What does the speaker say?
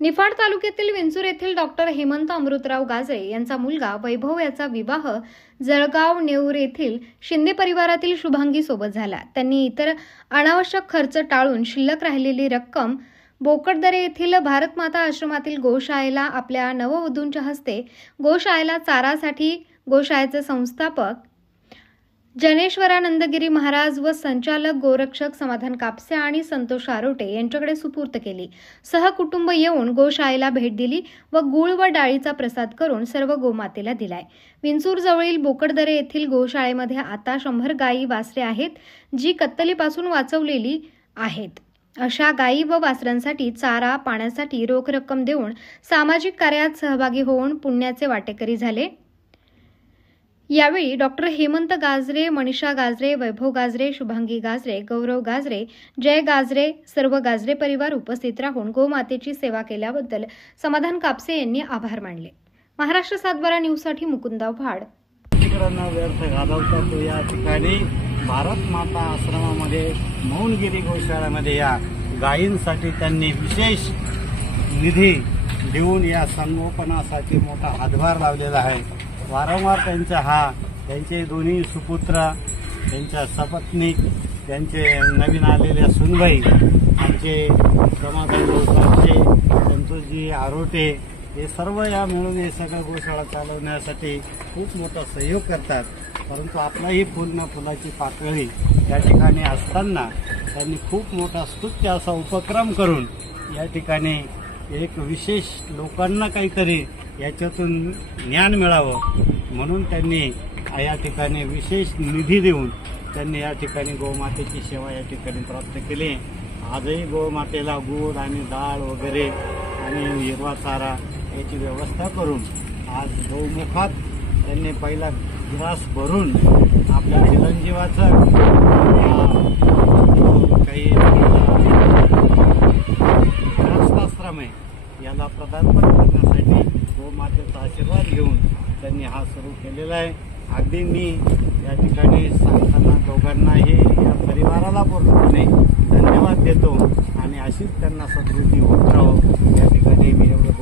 निफाड तालुक्यातील विंचूर येथील डॉक्टर हेमंत अमृतराव गाजरे यांचा मुलगा वैभव याचा विवाह जळगाव नेऊर येथील शिंदे परिवारातील शुभांगी सोबत झाला। त्यांनी इतर अनावश्यक खर्च टाळून शिल्लक राहिलेली रक्कम बोकडदरे येथील भारत माता आश्रमातील गोशाळेला आपल्या नववधूंच्या हस्ते गोशाळेला चारासाठी गोशाळेचे संस्थापक जनेश्वरानंदगिरी महाराज व संचालक गोरक्षक समाधान कापसे आणि संतोष आरोटे यांच्याकडे सुपूर्त केली। सहकुटुंब येऊन गोशाळेला भेट दिली व गुळ व डाळीचा प्रसाद करून सर्व गोमातेला दिलाय। विंचूर जवळील बोकडदरे येथील गोशाळेमध्ये आता 100 गायी वासरे आहेत, जी कत्तलीपासून वाचवलेली आहेत। अशा गायी व वासरांसाठी चारा, पाण्यासाठी रोख रक्कम देऊन सामाजिक कार्यात सहभागी होऊन पुण्याचे वाटेकरी झाले। यावेळी डॉक्टर हेमंत गाजरे, मनीषा गाजरे, वैभव गाजरे, शुभांगी गाजरे, गौरव गाजरे, जय गाजरे, सर्व गाजरे परिवार उपस्थित राहून गोमातेची सेवा केल्याबद्दल समाधान कापसे यांनी आभार मानले। महाराष्ट्र 7/12 न्यूजसाठी मुकुंदा भाड। व्यर्थ घालवता तो या ठिकाणी भारत माता आश्रमामध्ये मौनगिरी गोशाळेमध्ये या गायींसाठी त्यांनी विशेष निधी देऊन या संगोपनासाठी मोठा हातभार लावलेला आहे। वारंवार त्यांचे दोन्ही सुपुत्र, त्यांच्या सपत्नीक, त्यांचे नवीन आलेल्या सुनबाई, आमचे समाधान गोसाळचे, संतोषजी आरोटे, हे सर्व या मिळून हे सगळं गोशाळा चालवण्यासाठी खूप मोठा सहयोग करतात। परंतु आपलाही फुल ना फुलाची पाकळी या ठिकाणी असताना त्यांनी खूप मोठा स्तुत्य असा उपक्रम करून या ठिकाणी एक विशेष लोकांना काहीतरी याच्यातून ज्ञान मिळावं म्हणून त्यांनी या ठिकाणी विशेष निधी देऊन त्यांनी या ठिकाणी गोमातेची सेवा या ठिकाणी प्राप्त केली। आजही गोमातेला गूळ आणि डाळ वगैरे आणि हिरवा चारा याची व्यवस्था करून आज गौमुखात त्यांनी पहिला ग्लास भरून आपल्या चिरंजीवाचं काही गृहस्थाश्रम आहे याला प्रदानपण करण्यासाठी गोमातेचा आशीर्वाद घेऊन त्यांनी हा सुरू केलेला आहे। अगदी मी या ठिकाणी सांगताना दोघांनाही या परिवाराला पूर्णपणे धन्यवाद देतो आणि अशीच त्यांना समृद्धी होत राहो या ठिकाणी मी एवढं